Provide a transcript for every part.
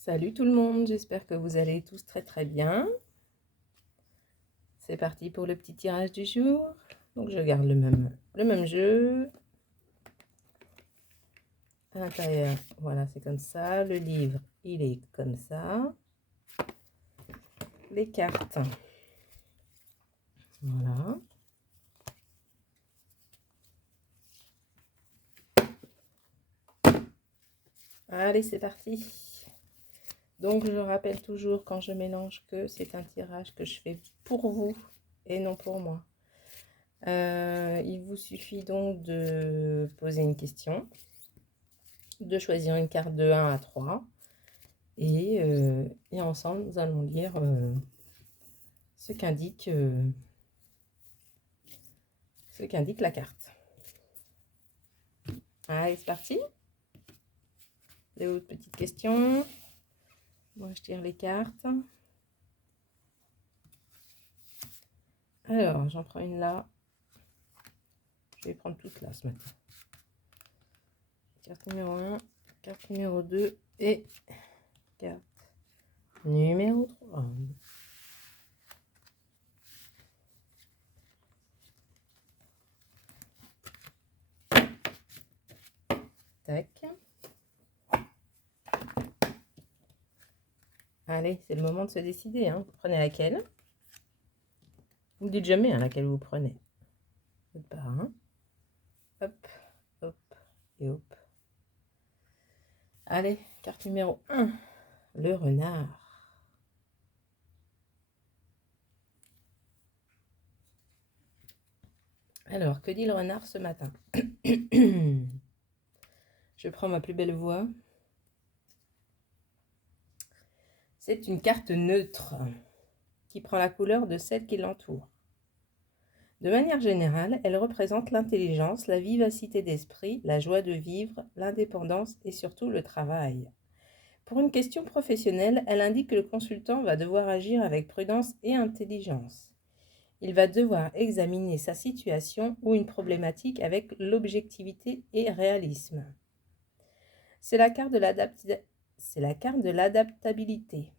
Salut tout le monde, j'espère que vous allez tous très très bien. C'est parti pour le petit tirage du jour. Donc je garde le même jeu. À l'intérieur, voilà, c'est comme ça. Le livre, il est comme ça. Les cartes, voilà. Allez, c'est parti. Donc je rappelle toujours quand je mélange que c'est un tirage que je fais pour vous et non pour moi. Il vous suffit donc de poser une question, de choisir une carte de 1 à 3 et ensemble nous allons lire ce qu'indique la carte. Allez, c'est parti. Les autres petites questions. Moi je tire les cartes. Alors j'en prends une là. Je vais prendre toutes là ce matin. Carte numéro 1, carte numéro 2 et carte numéro 3. Tac. Allez, c'est le moment de se décider. Hein. Vous prenez laquelle? Vous ne dites jamais laquelle vous prenez. Votre part, hein. Hop, hop et hop. Allez, carte numéro 1, le renard. Alors, que dit le renard ce matin? Je prends ma plus belle voix. C'est une carte neutre qui prend la couleur de celle qui l'entoure. De manière générale, elle représente l'intelligence, la vivacité d'esprit, la joie de vivre, l'indépendance et surtout le travail. Pour une question professionnelle, elle indique que le consultant va devoir agir avec prudence et intelligence. Il va devoir examiner sa situation ou une problématique avec l'objectivité et réalisme. C'est la carte de l'adaptabilité.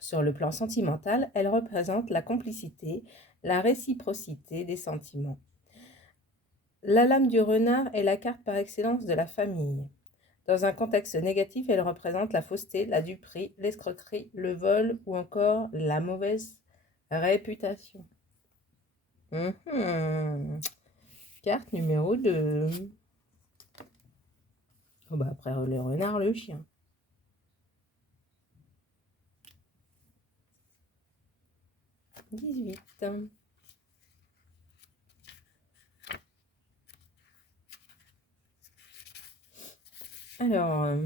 Sur le plan sentimental, elle représente la complicité, la réciprocité des sentiments. La lame du renard est la carte par excellence de la famille. Dans un contexte négatif, elle représente la fausseté, la duperie, l'escroquerie, le vol ou encore la mauvaise réputation. Carte numéro 2. Oh bah après le renard, le chien. « 18. Alors,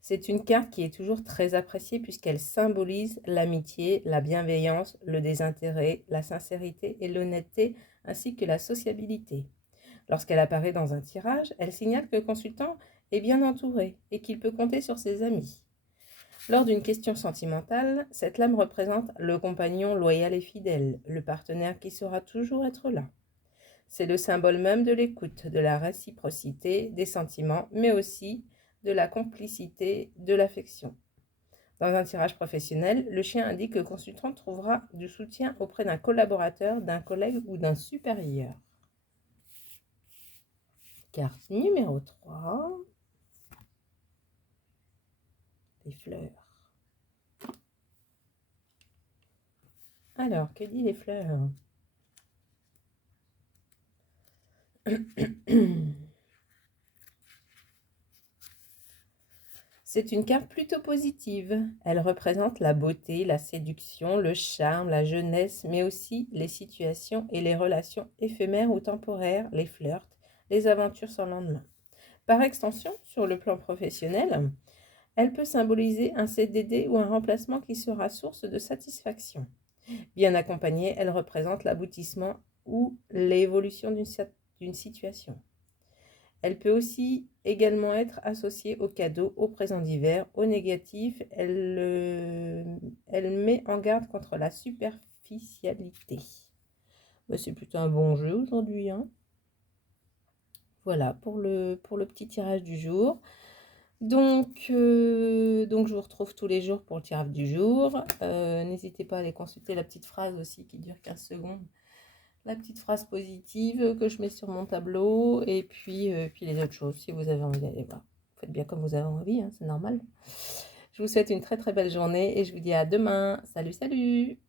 c'est une carte qui est toujours très appréciée puisqu'elle symbolise l'amitié, la bienveillance, le désintérêt, la sincérité et l'honnêteté, ainsi que la sociabilité. Lorsqu'elle apparaît dans un tirage, elle signale que le consultant est bien entouré et qu'il peut compter sur ses amis. Lors d'une question sentimentale, cette lame représente le compagnon loyal et fidèle, le partenaire qui saura toujours être là. C'est le symbole même de l'écoute, de la réciprocité, des sentiments, mais aussi de la complicité, de l'affection. Dans un tirage professionnel, le chien indique que le consultant trouvera du soutien auprès d'un collaborateur, d'un collègue ou d'un supérieur. Carte numéro 3. Les fleurs. Alors, que dit les fleurs? C'est une carte plutôt positive. Elle représente la beauté, la séduction, le charme, la jeunesse, mais aussi les situations et les relations éphémères ou temporaires, les flirts, les aventures sans lendemain. Par extension, sur le plan professionnel, elle peut symboliser un CDD ou un remplacement qui sera source de satisfaction. Bien accompagnée, elle représente l'aboutissement ou l'évolution d'une situation. Elle peut aussi également être associée aux cadeaux, aux présents divers, aux négatifs. Elle met en garde contre la superficialité. Bah, c'est plutôt un bon jeu aujourd'hui. Hein. Voilà pour le petit tirage du jour. Donc, je vous retrouve tous les jours pour le tirage du jour. N'hésitez pas à aller consulter la petite phrase aussi qui dure 15 secondes. La petite phrase positive que je mets sur mon tableau. Et puis les autres choses, si vous avez envie d'aller voir. Faites bien comme vous avez envie, hein, c'est normal. Je vous souhaite une très très belle journée et je vous dis à demain. Salut, salut!